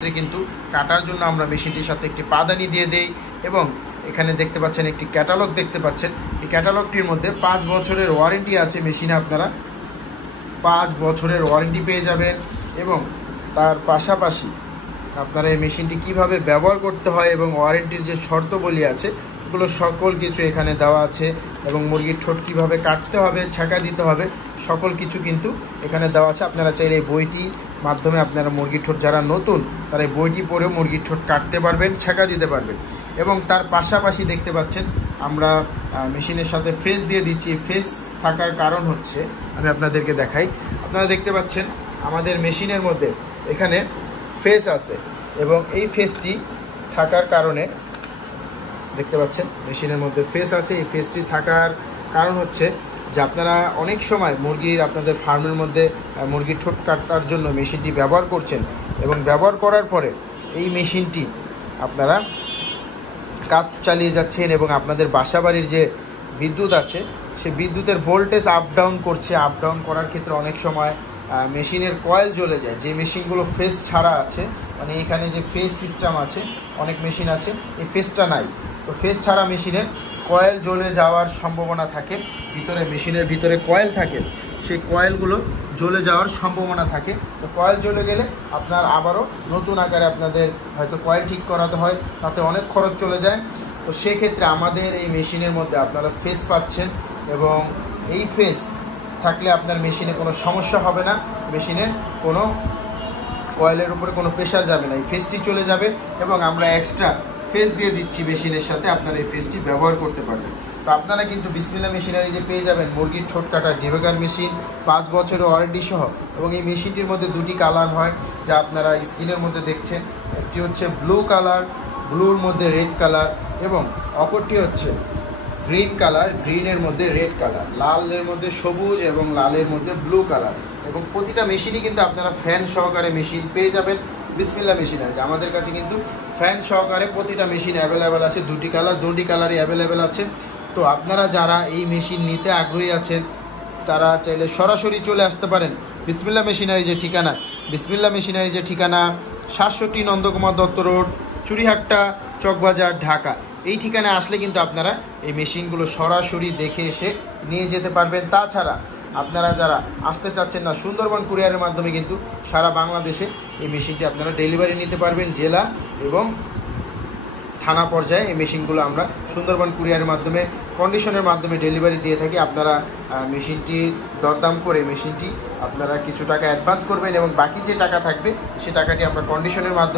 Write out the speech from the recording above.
কিন্তু কাটার জন্য আমরা মেশিনটির সাথে একটি পাদানি দিয়ে দেই এবং এখানে দেখতে পাচ্ছেন একটি ক্যাটালগ দেখতে পাচ্ছেন। এই ক্যাটালগটির মধ্যে 5 বছরের ওয়ারেন্টি আছে। মেশিনে আপনারা 5 বছরের ওয়ারেন্টি পেয়ে যাবেন এবং তার পাশাপাশি আপনারা এই মেশিনটি কীভাবে ব্যবহার করতে হয় এবং ওয়ারেন্টির যে শর্তবলী আছে এগুলো সকল কিছু এখানে দেওয়া আছে এবং মুরগির ঠোঁট কীভাবে কাটতে হবে, ছ্যাঁকা দিতে হবে, সকল কিছু কিন্তু এখানে দেওয়া আছে। আপনারা চাইলে এই বইটি মাধ্যমে আপনারা মুরগির ঠোঁট যারা নতুন তারা এই বইটি পড়েও মুরগির ঠোঁট কাটতে পারবেন, ছ্যাঁকা দিতে পারবেন। এবং তার পাশাপাশি দেখতে পাচ্ছেন আমরা মেশিনের সাথে ফেস দিয়ে দিচ্ছি। ফেস থাকার কারণ হচ্ছে আমি আপনাদেরকে দেখাই। আপনারা দেখতে পাচ্ছেন আমাদের মেশিনের মধ্যে এখানে ফেস আছে এবং এই ফেসটি থাকার কারণে দেখতে পাচ্ছেন মেশিনের মধ্যে ফেস আছে। এই ফেসটি থাকার কারণ হচ্ছে যে আপনারা অনেক সময় আপনাদের ফার্মের মধ্যে মুরগির ঠোঁট কাটার জন্য মেশিনটি ব্যবহার করছেন এবং ব্যবহার করার পরে এই মেশিনটি আপনারা কাজ চালিয়ে যাচ্ছেন এবং আপনাদের বাসাবাড়ির যে বিদ্যুৎ আছে সে বিদ্যুতের ভোল্টেজ আপ ডাউন করছে। আপ ডাউন করার ক্ষেত্রে অনেক সময় মেশিনের কয়েল জ্বলে যায়। যে মেশিনগুলো ফেস ছাড়া আছে, মানে এখানে যে ফেস সিস্টেম আছে, অনেক মেশিন আছে এই ফেসটা নাই, তো ফেস ছাড়া মেশিনের কয়েল জ্বলে যাওয়ার সম্ভাবনা থাকে। মেশিনের ভিতরে কয়েল থাকে, সেই কয়েলগুলো জ্বলে যাওয়ার সম্ভাবনা থাকে। তো কয়েল জ্বলে গেলে আপনার আবারও নতুন আকারে আপনাদের হয়তো কয়েল ঠিক করাতে হয়, তাতে অনেক খরচ চলে যায়। তো সেক্ষেত্রে আমাদের এই মেশিনের মধ্যে আপনারা ফেস পাচ্ছেন এবং এই ফেস থাকলে আপনার মেশিনে কোনো সমস্যা হবে না, মেশিনের কোনো কয়েলের উপরে কোনো প্রেশার যাবে না, এই ফেসটি চলে যাবে এবং আমরা এক্সট্রা ফেস দিয়ে দিচ্ছি মেশিনের সাথে, আপনারা এই ফেসটি ব্যবহার করতে পারবেন। তো আপনারা কিন্তু বিসমিল্লাহ মেশিনারি যে পেয়ে যাবেন মুরগির ঠোঁট কাটার ডিবেকার মেশিন 5 বছরের ওয়ারেন্টি সহ। এবং এই মেশিনটির মধ্যে 2টি কালার হয় যা আপনারা স্ক্রিনের মধ্যে দেখছেন। একটি হচ্ছে ব্লু কালার, ব্লুর মধ্যে রেড কালার, এবং অপরটি হচ্ছে গ্রিন কালার, গ্রিনের মধ্যে রেড কালার, লালের মধ্যে সবুজ এবং লালের মধ্যে ব্লু কালার। এবং প্রতিটা মেশিনই কিন্তু আপনারা ফ্যান সহকারে মেশিন পেয়ে যাবেন বিসমিল্লাহ মেশিনারি। আমাদের কাছে কিন্তু ফ্যান সহকারে প্রতিটা মেশিন অ্যাভেলেবেল আছে। 2টি কালার, 2টি কালারই অ্যাভেলেবেল আছে। তো আপনারা যারা এই মেশিন নিতে আগ্রহী আছেন তারা চাইলে সরাসরি চলে আসতে পারেন বিসমিল্লাহ মেশিনারি যে ঠিকানা, 67 নন্দকুমার দত্ত রোড, চুরিহাট্টা, চকবাজার, ঢাকা। এই ঠিকানায় আসলে কিন্তু আপনারা এই মেশিনগুলো সরাসরি দেখে এসে নিয়ে যেতে পারবেন। তাছাড়া আপনারা যারা আসতে চাচ্ছেন না, সুন্দরবন কুরিয়ারের মাধ্যমে কিন্তু সারা বাংলাদেশে এই মেশিনটি আপনারা ডেলিভারি নিতে পারবেন। জেলা এবং থানা পর্যায়ে এই মেশিনগুলো আমরা সুন্দরবন কুরিয়ারের মাধ্যমে কন্ডিশনের মাধ্যমে ডেলিভারি দিয়ে থাকি। আপনারা মেশিনটির দরদাম করে মেশিনটি আপনারা কিছু টাকা অ্যাডভান্স করবেন এবং বাকি যে টাকা থাকবে সে টাকাটি আমরা কন্ডিশনের মাধ্যমে